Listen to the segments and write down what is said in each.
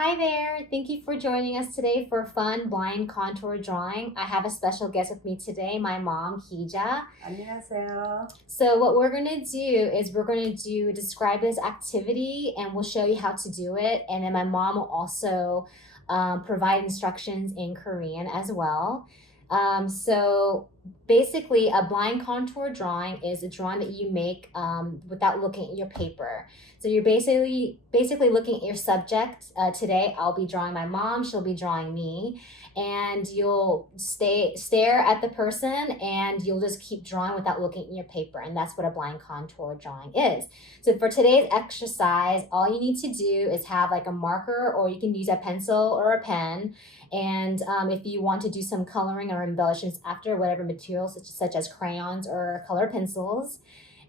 Hi there. Thank you for joining us today for fun blind contour drawing. I have a special guest with me today, my mom, Hija. 안녕하세요. So what we're going to do is describe this activity and we'll show you how to do it. And then my mom will also provide instructions in Korean as well. So basically a blind contour drawing is a drawing that you make without looking at your paper. So you're basically looking at your subject. Today I'll be drawing my mom, she'll be drawing me, and you'll stare at the person and you'll just keep drawing without looking at your paper, and that's what a blind contour drawing is. So for today's exercise, all you need to do is have like a marker, or you can use a pencil or a pen. And if you want to do some coloring or embellishments after, whatever materials such as crayons or color pencils,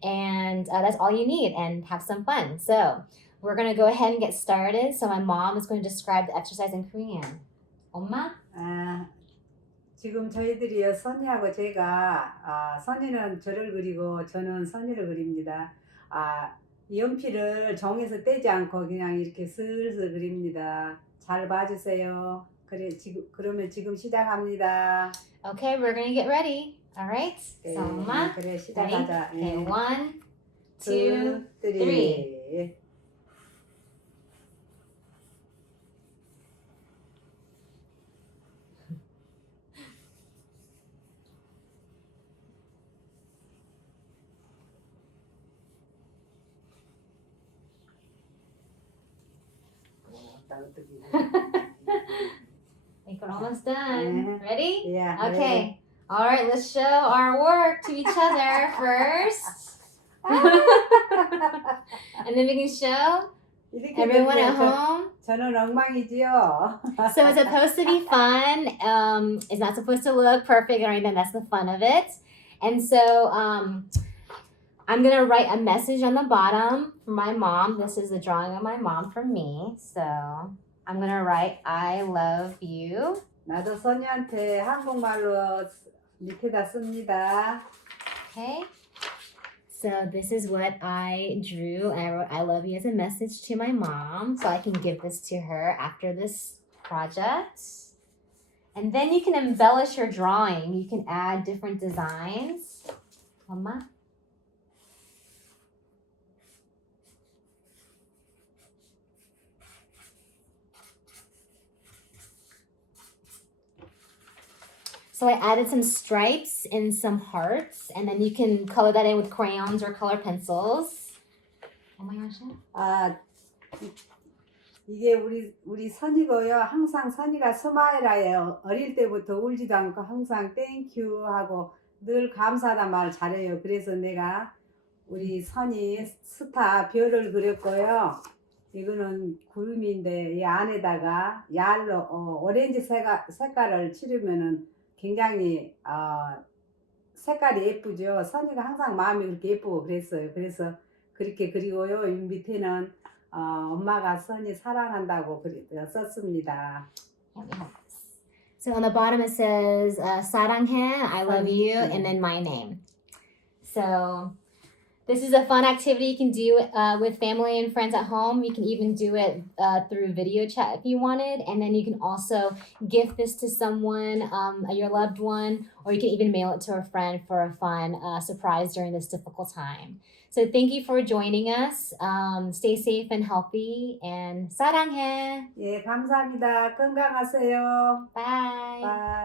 and that's all you need, and have some fun. So we're going to go ahead and get started. So my mom is going to describe the exercise in Korean. 엄마? 지금 저희들이요, 선이하고 제가 선이는 저를 그리고 저는 선이를 그립니다. 연필을 종이에서 떼지 않고 그냥 이렇게 슬슬 그립니다. 잘 봐주세요. 그러면 지금 시작합니다. Okay, we're going to get ready. All right. 네, So 엄마, 그래 시작하자. okay, 1, 2, 3. 3. We're almost done. Ready? Yeah. Okay. All right, let's show our work to each other first. And then we can show everyone at home. 저는 엉망이지요. So it's supposed to be fun. It's not supposed to look perfect or anything. That's the fun of it. And so I'm going to write a message on the bottom for my mom. This is the drawing of my mom from me. So I'm going to write, I love you. 나도 선이한테 한국말로 밑에다 씁니다. Okay. So this is what I drew. I wrote, I love you as a message to my mom. So I can give this to her after this project. And then you can embellish your drawing. You can add different designs. Mama? So I added some stripes and some hearts, and then you can color that in with crayons or color pencils. Oh my gosh. 이게 우리 선이고요. 항상 선이가 스마일해요. 어릴 때부터 울지도 않고 항상 땡큐 하고 늘 감사하단 말을 잘해요. 그래서 내가 우리 선이 스타 별을 그렸고요. 이거는 구름인데 이 안에다가 오렌지 색깔을 칠하면은 굉장히 색깔이 예쁘죠. 선이가 항상 마음이 그렇게 예쁘고 그랬어요. 그래서 그렇게 그리고요. 이 밑에는 엄마가 선이 사랑한다고 썼습니다. So on the bottom it says 사랑해, I love you, and then my name. So this is a fun activity you can do with family and friends at home. You can even do it through video chat if you wanted. And then you can also gift this to someone, your loved one, or you can even mail it to a friend for a fun surprise during this difficult time. So thank you for joining us. Stay safe and healthy, and 사랑해. 예, 감사합니다. 건강하세요. Bye. Bye.